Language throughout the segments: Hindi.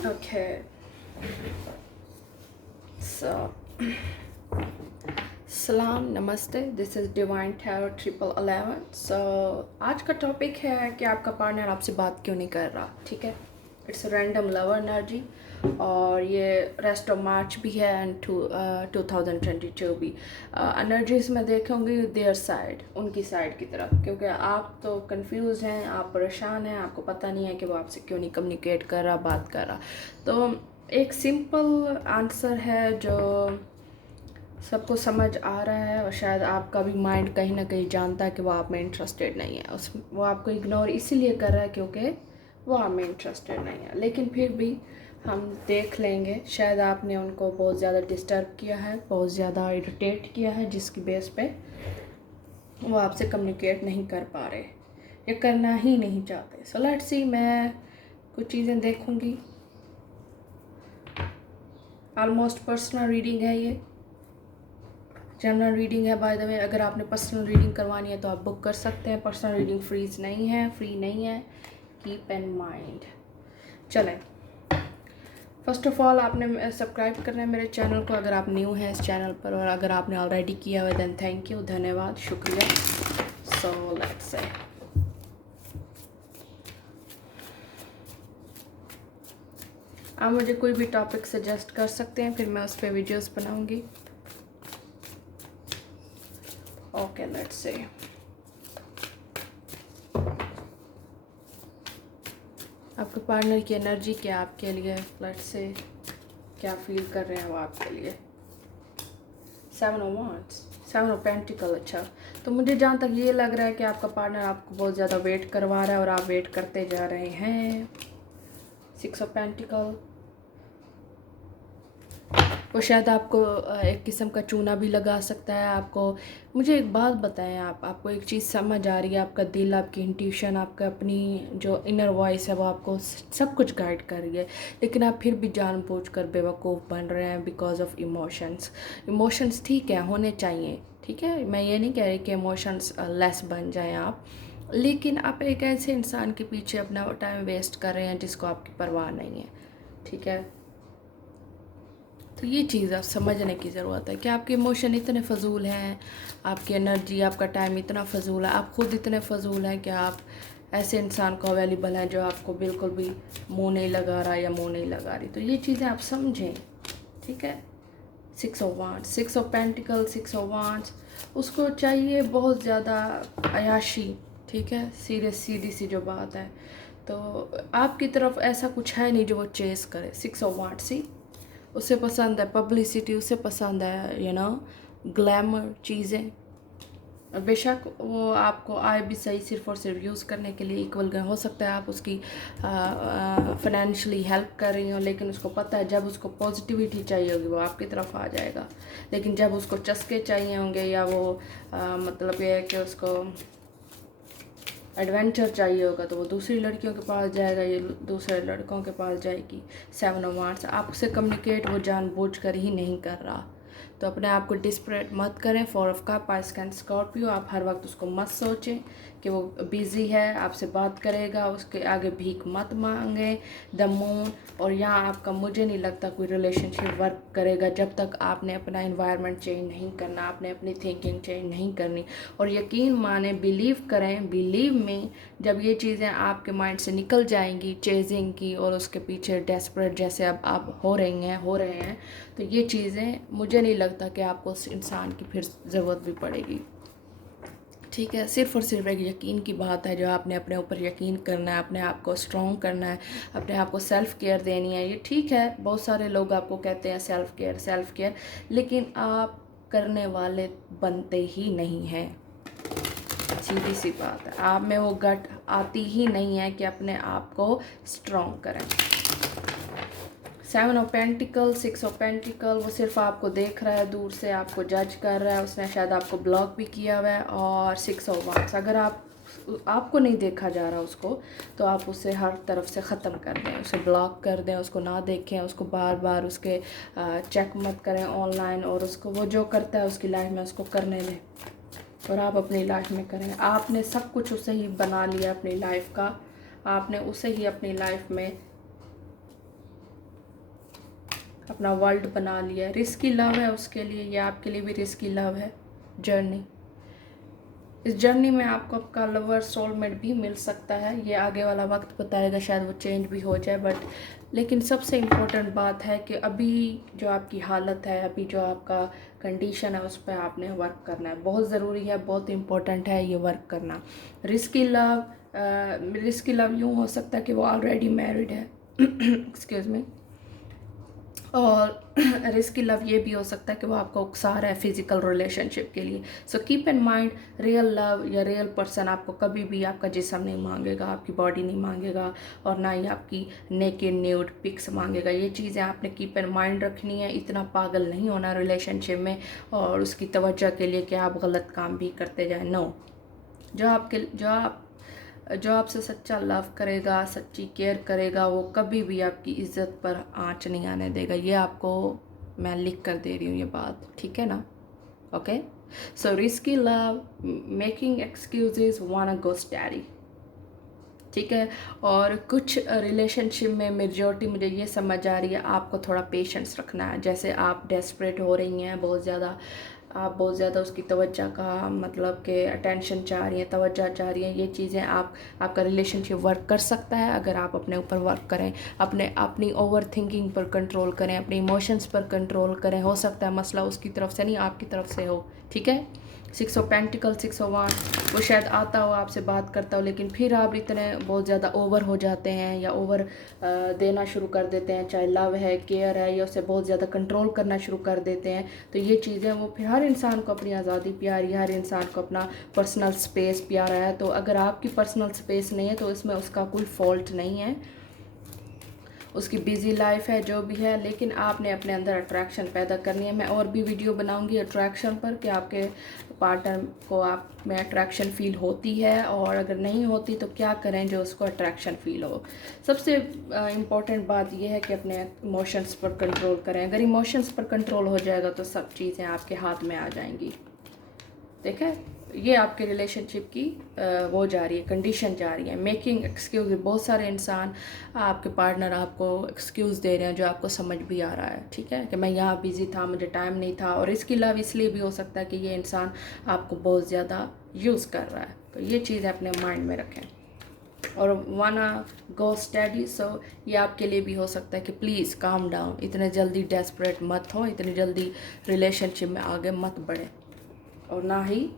Okay, so सलाम नमस्ते, दिस इज़ डिवाइन टैरो 1111। आज का टॉपिक है कि आपका पार्टनर आपसे बात क्यों नहीं कर रहा। ठीक है, इट्स रैंडम लवर एनर्जी और ये रेस्ट ऑफ मार्च भी है एंड 2022 भी। एनर्जीज में देखूँगी देयर साइड, उनकी साइड की तरफ, क्योंकि आप तो कंफ्यूज हैं, आप परेशान हैं, आपको पता नहीं है कि वो आपसे क्यों नहीं कम्युनिकेट कर रहा, बात कर रहा। तो एक सिंपल आंसर है जो सबको समझ आ रहा है, और शायद आपका भी माइंड कहीं ना कहीं जानता है कि वो आप में इंटरेस्टेड नहीं है। वो आपको इग्नोर इसीलिए कर रहा है क्योंकि वो आप में इंटरेस्टेड नहीं है। लेकिन फिर भी हम देख लेंगे, शायद आपने उनको बहुत ज़्यादा डिस्टर्ब किया है, बहुत ज़्यादा इरिटेट किया है, जिसकी बेस पे वो आपसे कम्युनिकेट नहीं कर पा रहे या करना ही नहीं चाहते। सो लेट्स सी, मैं कुछ चीज़ें देखूँगी। ऑलमोस्ट पर्सनल रीडिंग है ये, जनरल रीडिंग है बाय द वे। अगर आपने पर्सनल रीडिंग करवानी है तो आप बुक कर सकते हैं। पर्सनल रीडिंग फ्री नहीं है, कीप इन माइंड। चलें, फर्स्ट ऑफ ऑल आपने सब्सक्राइब करना है मेरे चैनल को अगर आप न्यू हैं इस चैनल पर, और अगर आपने ऑलरेडी किया हुआ देन थैंक यू, धन्यवाद, शुक्रिया। सो लेट्स से आप मुझे कोई भी टॉपिक सजेस्ट कर सकते हैं, फिर मैं उस पर वीडियोस बनाऊंगी। ओके, लेट्स से आपके पार्टनर की एनर्जी क्या आपके लिए, लेट्स से क्या फील कर रहे हैं वो आपके लिए। 7 ऑफ पेंटिकल। अच्छा, तो मुझे जहाँ तक ये लग रहा है कि आपका पार्टनर आपको बहुत ज़्यादा वेट करवा रहा है और आप वेट करते जा रहे हैं। 6 ऑफ पेंटिकल, वो शायद आपको एक किस्म का चूना भी लगा सकता है आपको। मुझे एक बात बताएं, आपको एक चीज़ समझ आ रही है, आपका दिल, आपकी इंट्यूशन, आपका अपनी जो इनर वॉइस है वो आपको सब कुछ गाइड कर रही है, लेकिन आप फिर भी जानबूझकर बेवकूफ़ बन रहे हैं बिकॉज ऑफ इमोशंस। इमोशंस ठीक है, होने चाहिए, ठीक है, मैं ये नहीं कह रही कि इमोशंस लेस बन जाएं आप, लेकिन आप एक ऐसे इंसान के पीछे अपना टाइम वेस्ट कर रहे हैं जिसको आपकी परवाह नहीं है। ठीक है, तो ये चीज़ आप समझने की ज़रूरत है कि आपके इमोशन इतने फजूल हैं, आपकी एनर्जी, आपका टाइम इतना फजूल है, आप खुद इतने फजूल हैं कि आप ऐसे इंसान को अवेलेबल हैं जो आपको बिल्कुल भी मुंह नहीं लगा रहा या मुंह नहीं लगा रही। तो ये चीज़ें आप समझें, ठीक है। 6 of wands, 6 of pentacle, 6 of wands, उसको चाहिए बहुत ज़्यादा अयाशी, ठीक है, सीधी सी जो बात है। तो आपकी तरफ ऐसा कुछ है नहीं जो वो चेस करे। 6 ऑफ वांड्स, सी, उसे पसंद है पब्लिसिटी, उसे पसंद है ग्लैमर चीज़ें। बेशक वो आपको आए भी सही सिर्फ और सिर्फ यूज़ करने के लिए इक्वल हो सकता है, आप उसकी फाइनेंशियली हेल्प कर रही हो, लेकिन उसको पता है जब उसको पॉजिटिविटी चाहिए होगी वो आपकी तरफ आ जाएगा, लेकिन जब उसको चस्के चाहिए होंगे या वो मतलब ये है कि उसको एडवेंचर चाहिए होगा तो वो दूसरी लड़कियों के पास जाएगा, ये दूसरे लड़कों के पास जाएगी। 7 ऑफ वांड्स, आपसे कम्युनिकेट वो जानबूझकर ही नहीं कर रहा, तो अपने आप को डिस्परेट मत करें। 4 ऑफ कप, पाइस स्कॉर्पियो, आप हर वक्त उसको मत सोचें कि वो बिज़ी है, आपसे बात करेगा, उसके आगे भीख मत मांगे। द मून, और यहाँ आपका मुझे नहीं लगता कोई रिलेशनशिप वर्क करेगा जब तक आपने अपना इन्वायरमेंट चेंज नहीं करना, आपने अपनी थिंकिंग चेंज नहीं करनी। और यकीन माने, बिलीव करें, बिलीव में, जब ये चीज़ें आपके माइंड से निकल जाएंगी चेजिंग की और उसके पीछे डेस्परेट जैसे अब आप हो रहे हैं, तो ये चीज़ें मुझे नहीं लगता कि आपको उस इंसान की फिर ज़रूरत भी पड़ेगी। ठीक है, सिर्फ़ और सिर्फ एक यकीन की बात है जो आपने अपने ऊपर यकीन करना है, अपने आप को स्ट्रॉन्ग करना है, अपने आप को सेल्फ़ केयर देनी है। ये ठीक है, बहुत सारे लोग आपको कहते हैं सेल्फ़ केयर, लेकिन आप करने वाले बनते ही नहीं हैं। सीधी सी बात है, आप में वो गट आती ही नहीं है कि अपने आप को स्ट्रॉन्ग करें। 7 ऑफ पेंटिकल, 6 ऑफ पेंटिकल, वो सिर्फ आपको देख रहा है दूर से, आपको जज कर रहा है, उसने शायद आपको ब्लॉक भी किया हुआ है। और 6 ऑफ वांड्स, अगर आपको नहीं देखा जा रहा उसको, तो आप उसे हर तरफ से ख़त्म कर दें, उसे ब्लॉक कर दें, उसको ना देखें, उसको बार बार उसके चेक मत करें ऑनलाइन, और उसको वो जो करता है उसकी लाइफ में उसको करने दें और आप अपनी लाइफ में करें। आपने सब कुछ उसे ही बना लिया अपनी लाइफ का, आपने उसे ही अपनी लाइफ में अपना वर्ल्ड बना लिया। रिस्की लव है उसके लिए, या आपके लिए भी रिस्की लव है जर्नी। इस जर्नी में आपको आपका लवर सोलमेट भी मिल सकता है, ये आगे वाला वक्त बताएगा, शायद वो चेंज भी हो जाए। बट लेकिन सबसे इम्पोर्टेंट बात है कि अभी जो आपकी हालत है, अभी जो आपका कंडीशन है, उस पर आपने वर्क करना है। बहुत ज़रूरी है, बहुत इम्पोर्टेंट है ये वर्क करना। रिस्की लव यूँ हो सकता है कि वो ऑलरेडी मैरिड है एक्सक्यूज़ मी। और रिस्की लव ये भी हो सकता है कि वो आपको उकसा रहा है फिजिकल रिलेशनशिप के लिए। So keep in mind, real love या रियल पर्सन आपको कभी भी आपका जिस्म नहीं मांगेगा, आपकी बॉडी नहीं मांगेगा, और ना ही आपकी नेकेड न्यूड पिक्स मांगेगा। ये चीज़ें आपने कीप इन माइंड रखनी है। इतना पागल नहीं होना रिलेशनशिप में और उसकी तवज्जो के लिए कि आप गलत काम भी करते जाए। नो, जो आपसे सच्चा लव करेगा, सच्ची केयर करेगा, वो कभी भी आपकी इज्जत पर आंच नहीं आने देगा। ये आपको मैं लिख कर दे रही हूँ ये बात, ठीक है ना? Okay, so risky love, making excuses, वाना गो स्टडी, ठीक है। और कुछ रिलेशनशिप में मेजॉरिटी मुझे ये समझ आ रही है, आपको थोड़ा पेशेंस रखना है। जैसे आप डेस्परेट हो रही हैं बहुत ज़्यादा, आप बहुत ज़्यादा उसकी तवज्जो का मतलब कि अटेंशन चाह रही हैं, तवज्जो चाह रही हैं, ये चीज़ें आपका रिलेशनशिप वर्क कर सकता है अगर आप अपने ऊपर वर्क करें, अपनी ओवर थिंकिंग पर कंट्रोल करें, अपने इमोशंस पर कंट्रोल करें। हो सकता है मसला उसकी तरफ से नहीं, आपकी तरफ से हो, ठीक है। 6 ऑफ पेंटिकल, 6 ऑफ वांड, वो शायद आता हो, आपसे बात करता हो, लेकिन फिर आप इतने बहुत ज़्यादा ओवर हो जाते हैं या ओवर देना शुरू कर देते हैं, चाहे लव है, केयर है, या उसे बहुत ज़्यादा कंट्रोल करना शुरू कर देते हैं। तो ये चीज़ें, वो फिर हर इंसान को अपनी आज़ादी प्यारी, हर इंसान को अपना पर्सनल स्पेस प्यारा है। तो अगर आपकी पर्सनल स्पेस नहीं है तो इसमें उसका कोई फॉल्ट नहीं है, उसकी बिजी लाइफ है, जो भी है, लेकिन आपने अपने अंदर अट्रैक्शन पैदा करनी है। मैं और भी वीडियो बनाऊंगी अट्रैक्शन पर कि आपके पार्टनर को आप में अट्रैक्शन फील होती है, और अगर नहीं होती तो क्या करें जो उसको अट्रैक्शन फील हो। सबसे इम्पॉर्टेंट बात यह है कि अपने इमोशंस पर कंट्रोल करें। अगर इमोशंस पर कंट्रोल हो जाएगा तो सब चीज़ें आपके हाथ में आ जाएंगी। देखें, ये आपके रिलेशनशिप की वो जा रही है, कंडीशन जा रही है, मेकिंग एक्सक्यूज़। बहुत सारे इंसान, आपके पार्टनर आपको एक्सक्यूज़ दे रहे हैं जो आपको समझ भी आ रहा है, ठीक है, कि मैं यहाँ बिज़ी था, मुझे टाइम नहीं था। और इसके अलावा इसलिए भी हो सकता है कि ये इंसान आपको बहुत ज़्यादा यूज़ कर रहा है। तो ये चीज़ अपने माइंड में रखें। और वाना गो स्टडी, सो ये आपके लिए भी हो सकता है कि प्लीज़ काम डाउन, इतने जल्दी डेस्परेट मत हो, इतनी जल्दी रिलेशनशिप में आगे मत बढ़े, और ना ही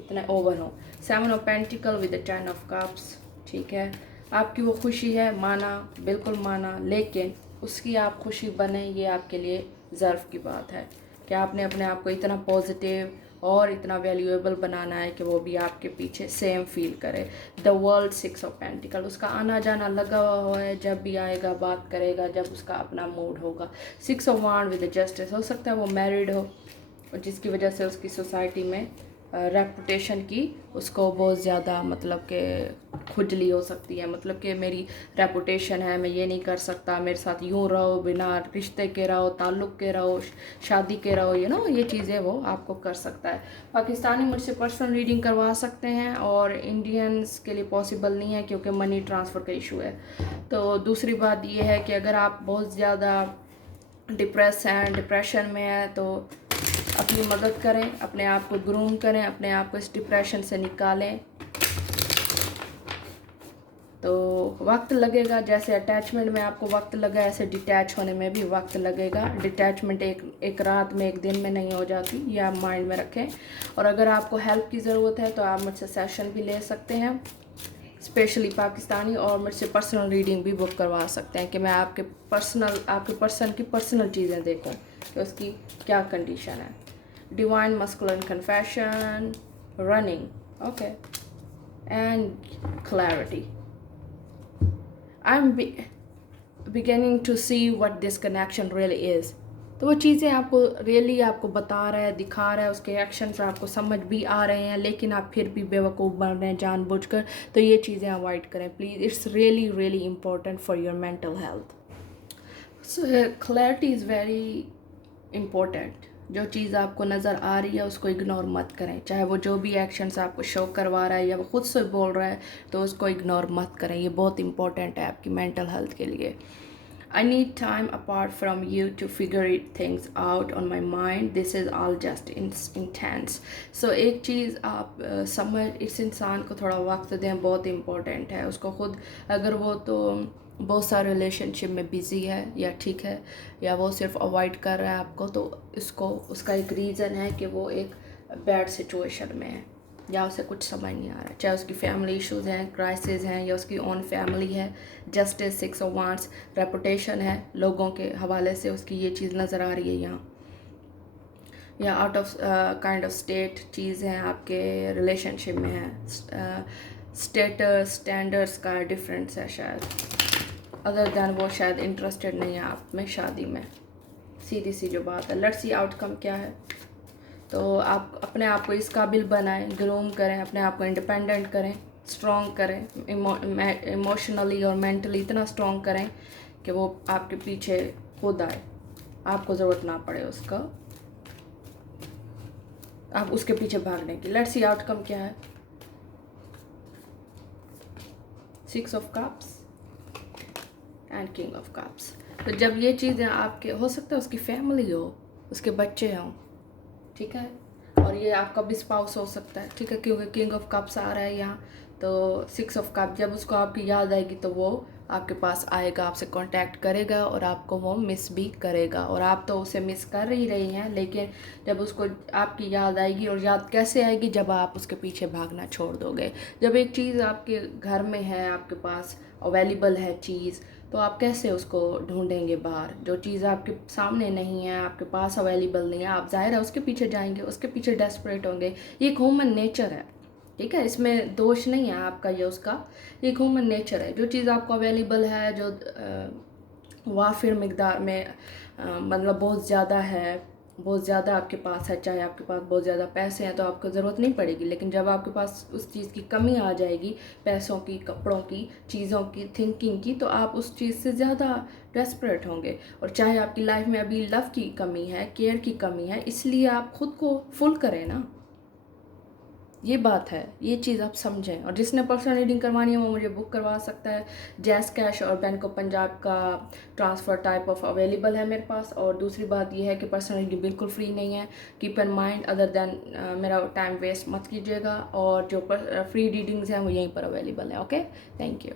इतना ओवर हो। 7 of pentacle with 10 of cups, ठीक है। आपकी वो खुशी है, माना, बिल्कुल माना, लेकिन उसकी आप खुशी बने, ये आपके लिए ज़र्व की बात है कि आपने अपने आप को इतना पॉजिटिव और इतना वैल्यूएबल बनाना है कि वो भी आपके पीछे सेम फील करे। द वर्ल्ड, 6 ऑफ पेंटिकल, उसका आना जाना लगा हुआ है, जब भी आएगा बात करेगा, जब उसका अपना मूड होगा। 6 ऑफ वांड विद जस्टिस, हो सकता है वो मैरिड हो और जिसकी वजह से उसकी सोसाइटी में रेपुटेशन की उसको बहुत ज़्यादा मतलब कि खुजली हो सकती है, मतलब कि मेरी रेपुटेशन है, मैं ये नहीं कर सकता, मेरे साथ यूँ रहो, बिना रिश्ते के रहो, ताल्लुक़ के रहो, शादी के रहो, ये चीज़ें वो आपको कर सकता है। पाकिस्तानी मुझसे पर्सनल रीडिंग करवा सकते हैं, और इंडियंस के लिए पॉसिबल नहीं है क्योंकि मनी ट्रांसफ़र का इशू है। तो दूसरी बात ये है कि अगर आप बहुत ज़्यादा डिप्रेशन में है तो अपनी मदद करें, अपने आप को ग्रूम करें, अपने आप को इस डिप्रेशन से निकालें। तो वक्त लगेगा, जैसे अटैचमेंट में आपको वक्त लगा, ऐसे डिटैच होने में भी वक्त लगेगा। डिटैचमेंट एक रात में, एक दिन में नहीं हो जाती, ये आप माइंड में रखें। और अगर आपको हेल्प की ज़रूरत है तो आप मुझसे सेशन भी ले सकते हैं, स्पेशली पाकिस्तानी, और मुझसे पर्सनल रीडिंग भी बुक करवा सकते हैं कि मैं आपके पर्सन की पर्सनल चीज़ें देखूं कि उसकी क्या कंडीशन है। Divine masculine confession, running, okay, and clarity. I am beginning to see what this connection really is. तो वो चीज़ें आपको रियली आपको बता रहा है, दिखा रहा है, उसके एक्शंस आपको समझ भी आ रहे हैं, लेकिन आप फिर भी बेवकूफ़ बन रहे हैं जानबूझकर। तो ये चीज़ें अवॉइड करें please, it's really really important for your mental health. So clarity is very important. जो चीज़ आपको नज़र आ रही है उसको इग्नोर मत करें, चाहे वो जो भी एक्शंस आपको शो करवा रहा है या वो खुद से बोल रहा है, तो उसको इग्नोर मत करें। ये बहुत इंपॉर्टेंट है आपकी मेंटल हेल्थ के लिए। I need time apart from you to figure things out on my mind. This is all just intense. So एक चीज़ आप समझ, इस इंसान को थोड़ा वक्त दें, बहुत इम्पोर्टेंट है उसको खुद। अगर वो तो बहुत सारे रिलेशनशिप में बिज़ी है या ठीक है, या वो सिर्फ अवॉइड कर रहा है आपको, तो इसको उसका एक रीज़न है कि वो एक बैड सिचुएशन में है या उसे कुछ समझ नहीं आ रहा, चाहे उसकी फैमिली इश्यूज़ हैं, क्राइसिस हैं, या उसकी ओन फैमिली है, जस्टिस, 6 of Wands, रेपुटेशन है, लोगों के हवाले से उसकी ये चीज़ नज़र आ रही है यहाँ, या out of kind of state चीज़ हैं आपके रिलेशनशिप में है, स्टेटस स्टैंडर्ड्स का डिफरेंस है शायद, अदर दैन वो शायद इंटरेस्टेड नहीं है आप में शादी में, सीधी सी जो बात है। लेट्स सी आउटकम क्या है। तो आप अपने आप को इस काबिल बनाएं, ग्रूम करें, अपने आप को इंडिपेंडेंट करें, स्ट्रॉन्ग करें, इमोशनली और मेंटली इतना स्ट्रॉन्ग करें कि वो आपके पीछे खुद आए, आपको ज़रूरत ना पड़े उसका, आप उसके पीछे भागने की। लेट्स सी आउटकम क्या है। 6 of Cups and King of Cups। तो जब ये चीज़ें आपके, हो सकता है उसकी फैमिली हो, उसके बच्चे हों, ठीक है, और ये आपका भी स्पाउस हो सकता है, ठीक है, क्योंकि किंग ऑफ कप्स आ रहा है यहाँ। तो 6 of Cup, जब उसको आपकी याद आएगी तो वो आपके पास आएगा, आपसे कांटेक्ट करेगा और आपको वो मिस भी करेगा, और आप तो उसे मिस कर ही रही हैं, लेकिन जब उसको आपकी याद आएगी, और याद कैसे आएगी, जब आप उसके पीछे भागना छोड़ दोगे। जब एक चीज़ आपके घर में है, आपके पास अवेलेबल है चीज़, तो आप कैसे उसको ढूंढेंगे बाहर। जो चीज़ आपके सामने नहीं है, आपके पास अवेलेबल नहीं है, आप ज़ाहिर है उसके पीछे जाएंगे, उसके पीछे डेस्परेट होंगे। ये एक ह्यूमन नेचर है, ठीक है, इसमें दोष नहीं है आपका या उसका, ये एक ह्यूमन नेचर है। जो चीज़ आपको अवेलेबल है, जो वाफिर मिकदार में मतलब बहुत ज़्यादा है, बहुत ज़्यादा आपके पास है, चाहे आपके पास बहुत ज़्यादा पैसे हैं तो आपको ज़रूरत नहीं पड़ेगी, लेकिन जब आपके पास उस चीज़ की कमी आ जाएगी, पैसों की, कपड़ों की, चीज़ों की, थिंकिंग की, तो आप उस चीज़ से ज़्यादा डेस्परेट होंगे। और चाहे आपकी लाइफ में अभी लव की कमी है, केयर की कमी है, इसलिए आप खुद को फुल करें ना, ये बात है, ये चीज़ आप समझें। और जिसने पर्सनल रीडिंग करवानी है वो मुझे बुक करवा सकता है। जैज़ कैश और बैंक ऑफ पंजाब का ट्रांसफ़र टाइप ऑफ अवेलेबल है मेरे पास। और दूसरी बात ये है कि पर्सनल रीडिंग बिल्कुल फ्री नहीं है, keep in mind, other than मेरा टाइम वेस्ट मत कीजिएगा। और जो फ्री रीडिंग्स हैं वो यहीं पर अवेलेबल है। Okay, thank you.